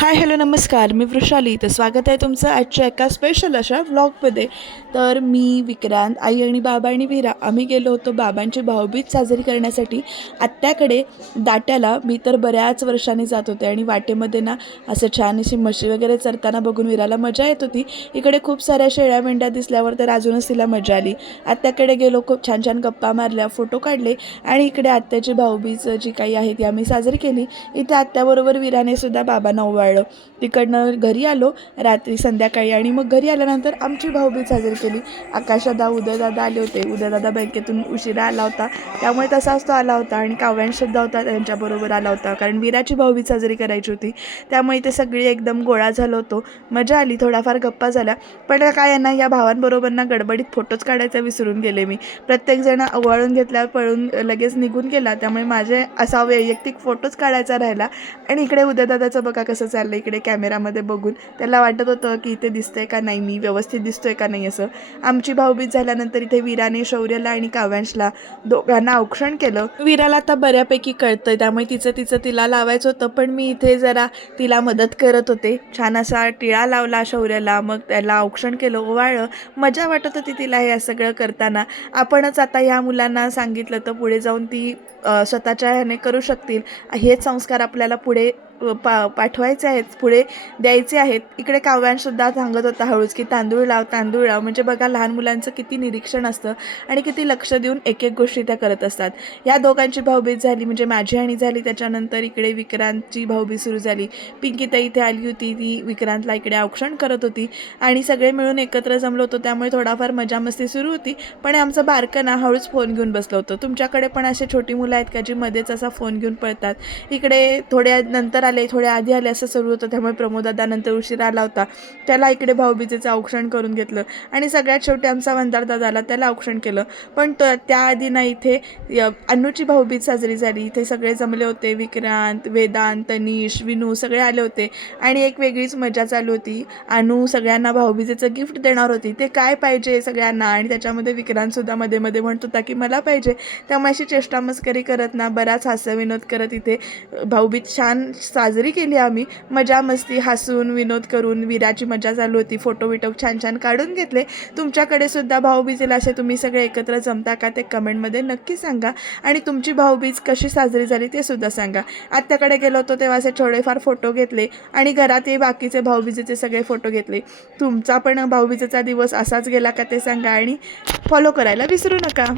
Hi hello नमस्कार, मी वृषाली. तर स्वागत आहे तुमचं आजच्या एका स्पेशल अशा व्लॉगमध्ये. तर मी, विक्रांत, आई आणि बाबा आणि वीरा आम्ही गेलो होतो बाबांची भाऊबीज साजरी करण्यासाठी आत्याकडे दाट्याला. मी तर बऱ्याच वर्षांनी जात होते आणि वाटेमध्ये ना असं छान अशी म्हशी वगैरे चरताना बघून वीराला मजा येत होती. इकडे खूप साऱ्या शेळ्या मेंढ्या दिसल्यावर तर अजूनच तिला मजा आली. आत्याकडे गेलो, खूप छान छान गप्पा मारल्या, फोटो काढले आणि इकडे आत्याची भाऊबीज जी काही आहे ती आम्ही साजरी केली. इथे आत्याबरोबर वीराने सुद्धा बाबांना ओवाळलं. तिकडनं घरी आलो रात्री संध्याकाळी आणि मग घरी आल्यानंतर आमची भाऊबीज साजरी केली. आकाशदादा, उदयदादा आले होते. उदयदादा बँकेतून उशिरा आला होता, त्यामुळे तसाच तो आला होता आणि काव्यांशसुद्धा होता, त्यांच्याबरोबर आला होता, कारण वीराची भाऊबीज साजरी करायची होती. त्यामुळे ते सगळी एकदम गोळा झालो होतो. मजा आली, थोडाफार गप्पा झाल्या. पण काय यांना या भावांबरोबर ना गडबडीत फोटोज काढायचा विसरून गेले मी. प्रत्येकजण ओवाळून घेतल्यावर पळून लगेच निघून गेला, त्यामुळे माझे असा वैयक्तिक फोटोज काढायचा राहिला. आणि इकडे उदयदादाचं बघा कसं चाललं, इकडे कॅमेरामध्ये बघून त्याला वाटत होतं की इथे दिसतंय का नाही, मी व्यवस्थित दिसतोय का नाही असं. आमची भाऊबीज झाल्यानंतर इथे वीराने शौर्यला आणि काव्यांशला दोघांना औक्षण केलं. वीराला आता बऱ्यापैकी कळतंय, त्यामुळे तिचं तिचं तिला लावायचं होतं, पण मी इथे जरा तिला मदत करत होते. छान असा टिळा लावला शौर्याला, मग त्याला औक्षण केलं, ओवाळलं. मजा वाटत होती तिला हे सगळं करताना. आपणच आता ह्या मुलांना सांगितलं तर पुढे जाऊन ती स्वतःच्या ह्याने करू शकतील. हेच संस्कार आपल्याला पुढे पाठवायचे आहेत, पुढे द्यायचे आहेत. इकडे काव्यांशसुद्धा सांगत होता हळूच की तांदूळ लाव, तांदूळ लाव. म्हणजे बघा लहान मुलांचं किती निरीक्षण असतं आणि किती लक्ष देऊन एक एक गोष्टी त्या करत असतात. या दोघांची भाऊबीज झाली, म्हणजे माझी आणि झाली. त्याच्यानंतर इकडे विक्रांतची भाऊबीज सुरू झाली. पिंकीताई इथे आली होती, ती विक्रांतला इकडे औक्षण करत होती आणि सगळे मिळून एकत्र जमलो होतो, त्यामुळे थोडाफार मजा मस्ती सुरू होती. पण आमचं बारकं ना हळूच फोन घेऊन बसलं होतं. तुमच्याकडे पण असे छोटी मुलं आहेत का जी मध्येच असा फोन घेऊन पळतात? इकडे थोड्या नंतर आले, थोड्या आधी आले असं सुरू होतं, त्यामुळे प्रमोददादा नंतर उशिरा आला होता. त्याला इकडे भाऊबीजेचं औक्षण करून घेतलं आणि सगळ्यात शेवटी आमचा वंदारदादा आला, त्याला औक्षण केलं. पण त्याआधी ना इथे अन्नूची भाऊबीज साजरी झाली. इथे सगळे जमले होते, विक्रांत, वेदांत, तनीश, विनू सगळे आले होते आणि एक वेगळीच मजा चालू होती. अनु सगळ्यांना भाऊबीजेचं गिफ्ट देणार होती. ते काय पाहिजे सगळ्यांना, आणि त्याच्यामध्ये विक्रांतसुद्धा मध्ये मध्ये म्हणत होता की मला पाहिजे. त्यामुळे अशी चेष्टा मस्करी करत ना, बराच हास्यविनोद करत इथे भाऊबीज छान साजरी केली आम्ही. मजा मस्ती, हसून विनोद करून वीराची मजा चालू होती. फोटो विटो छान छान काढून घेतले. तुमच्याकडे सुद्धा भाऊबीजेला असे तुम्ही सगळे एकत्र जमता का ते कमेंटमध्ये नक्की सांगा आणि तुमची भाऊबीज कशी साजरी झाली ते सुद्धा सांगा. आत्याकडे गेलो होतो तेव्हा असे थोडेफार फोटो घेतले आणि घरातही बाकीचे भाऊबीजेचे सगळे फोटो घेतले. तुमचा पण भाऊबीजेचा दिवस असाच गेला का ते सांगा आणि फॉलो करायला विसरू नका.